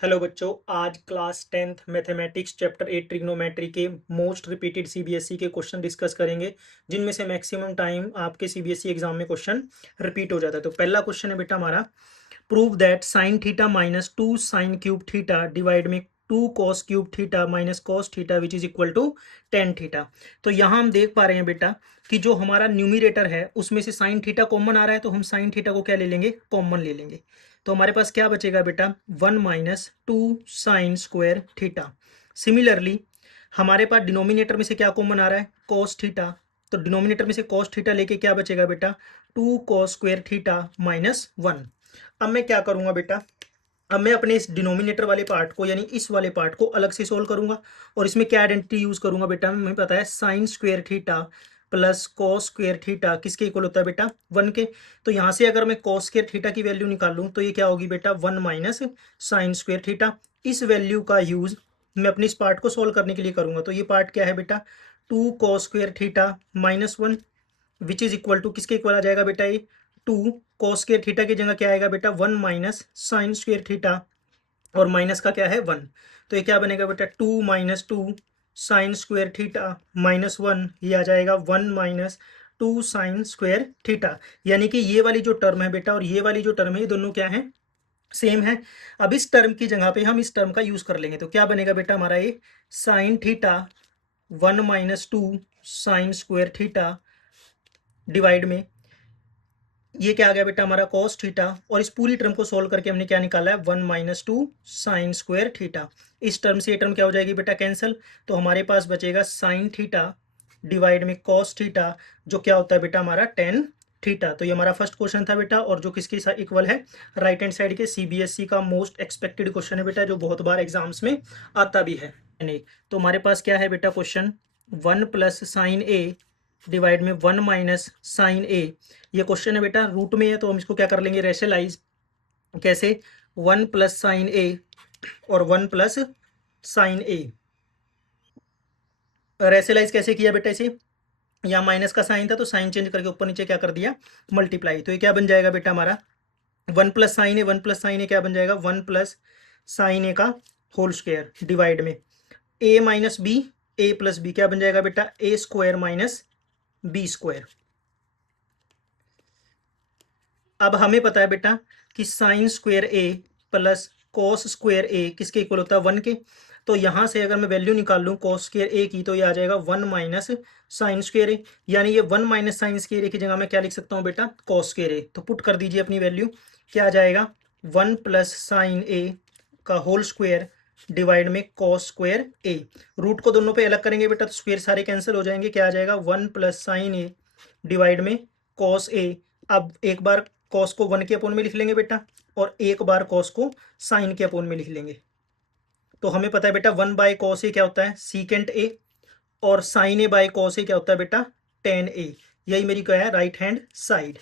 Hello बच्चों, आज class 10th mathematics chapter 8 trigonometry के मोस्ट रिपीटेड सीबीएसई के क्वेश्चन डिस्कस करेंगे, जिनमें से मैक्सिमम टाइम आपके सीबीएसई एग्जाम में क्वेश्चन रिपीट हो जाता है। तो पहला क्वेश्चन है बेटा हमारा, prove that sine theta minus 2 sine cube theta divide में 2 cos cube theta minus cos theta which is equal to tan theta. तो यहाँ हम देख पा रहे हैं बेटा कि जो हमारा न्यूमिरेटर है उसमें से साइन थीटा कॉमन आ रहा है, तो हम साइन थीटा को क्या ले लेंगे, कॉमन ले लेंगे। तो हमारे पास क्या बचेगा बेटा, 1 - 2 साइन स्क्वायर थीटा। सिमिलरली हमारे पास डिनोमिनेटर में से क्या कॉमन आ रहा है, कॉस थीटा। तो डिनोमिनेटर में से कॉस थीटा लेके क्या बचेगा बेटा, 2 कॉस स्क्वायर थीटा माइनस 1। अब मैं क्या करूंगा बेटा, अब मैं अपने इस डिनोमिनेटर वाले पार्ट को यानी इस वाले पार्ट को अलग से सोल्व करूंगा। और इसमें क्या आइडेंटिटी यूज करूंगा बेटा, हमें पता है sine square theta plus cos square theta किसके इक्वल होता है बेटा, 1 के। तो यहां से अगर मैं कॉस स्क्वायर थीटा की वैल्यू निकालूं तो ये क्या होगी बेटा, 1 माइनस साइन स्क्वायर थीटा। इस वैल्यू का यूज मैं अपने इस पार्ट को सोल्व करने के लिए करूंगा। तो ये पार्ट क्या है बेटा, 2 cos square theta minus 1 which is equal to किसके इक्वल आ जाएगा बेटा, ये 2 कॉस स्क्वायर थीटा की जगह क्या आएगा बेटा, 1 माइनस साइन स्क्वायर थीटा, और माइनस का क्या है 1। तो ये क्या बनेगा बेटा, 2 - 2 साइन स्क्वायर थीटा माइनस 1, ये आ जाएगा 1 माइनस 2 साइन स्क्वायर थीटा। यानी कि ये वाली जो टर्म है बेटा और ये वाली जो टर्म है, ये दोनों क्या है, सेम है। अब इस टर्म की जगह पे हम इस टर्म का यूज कर लेंगे। तो क्या बनेगा बेटा हमारा, ये sine theta 1 - 2 sine square theta divide में ये क्या आ गया बेटा हमारा कॉस थीटा, और इस पूरी टर्म को सोल्व करके हमने क्या निकाला है, 1 - 2 साइन स्क्वायर थीटा। इस टर्म से ये टर्म क्या हो जाएगी बेटा, कैंसिल। तो हमारे पास बचेगा साइन थीटा डिवाइड में कॉस थीटा, जो क्या होता है बेटा हमारा टेन थीटा। तो ये हमारा फर्स्ट क्वेश्चन था बेटा, और जो किसके साथ इक्वल है, राइट हैंड साइड के। सीबीएसई का मोस्ट एक्सपेक्टेड क्वेश्चन है बेटा, जो बहुत बार एग्जाम्स में आता भी है। तो हमारे पास क्या है बेटा क्वेश्चन, 1 + sin a डिवाइड में 1 - sin a। ये क्वेश्चन है बेटा, रूट में है तो हम इसको क्या कर लेंगे, रेशनलाइज। कैसे, 1 + sin a और 1 + sin a। रेशनलाइज कैसे किया बेटा इसे, यहाँ माइनस का साइन था तो साइन चेंज करके ऊपर नीचे क्या कर दिया, मल्टीप्लाई। तो ये क्या बन जाएगा बेटा हमारा, 1 + sin a क्या बन जाएगा, 1 + sin a का होल स्क्वायर डिवाइड में a - b क्या बन जाएगा बेटा, a² माइनस b²। अब हमें पता है बेटा कि साइन स्क्वायर ए प्लस कॉस स्क्वायर ए किसके इक्वल होता है, 1 के। तो यहां से अगर मैं वैल्यू निकाल लूं कॉस स्क्वायर ए की, तो ये आ जाएगा 1 माइनस साइन स्क्वायर ए। यानी ये 1 माइनस साइन स्क्वायर ए की जगह मैं क्या लिख सकता हूं बेटा, कॉस स्क्वायर ए। तो पुट कर दीजिए अपनी वैल्यू, क्या आ जाएगा, 1 + sin a का होल स्क्वायर डिवाइड में कॉस स्क्वायर ए। रूट को दोनों पे अलग करेंगे बेटा तो स्क्वायर सारे कैंसिल हो जाएंगे। क्या आ जाएगा, 1 + sin a डिवाइड में कॉस ए। अब एक बार कॉस को 1 के अपोन में लिख लेंगे बेटा, और एक बार कॉस को साइन के अपोन में लिख लेंगे। तो हमें पता है बेटा 1/cos a क्या होता है, सीकेंट ए, और साइन a/cos a क्या होता है बेटा, टेन ए। यही मेरी क्या है, right hand side.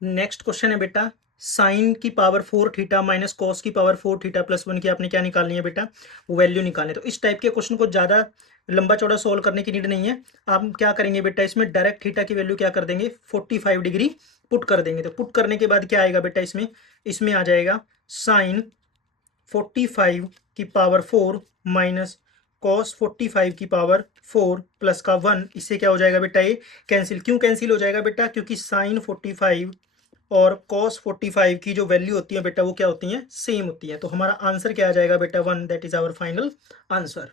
Next question है बेटा, साइन की पावर 4 थीटा माइनस कॉस की पावर 4 थीटा प्लस 1 की आपने क्या निकालनी है बेटा, वैल्यू निकालनी है। तो इस टाइप के क्वेश्चन को ज़्यादा लंबा चौड़ा सॉल्व करने की नीड नहीं है। आप क्या करेंगे बेटा, इसमें डायरेक्ट थीटा की वैल्यू क्या कर देंगे, 45 डिग्री पुट कर देंगे। तो पुट करने के बाद क्या आएगा बेटा, इसमें इसमें आ जाएगा साइन 45 की पावर 4 माइनस कॉस 45 की पावर 4 प्लस का 1। इससे क्या हो जाएगा बेटा, ये कैंसिल। क्यों कैंसिल हो जाएगा बेटा, क्योंकि साइन 45 और cos 45 की जो वैल्यू होती है बेटा, वो क्या होती है, सेम होती है। तो हमारा आंसर क्या आ जाएगा बेटा, 1। That is our final answer.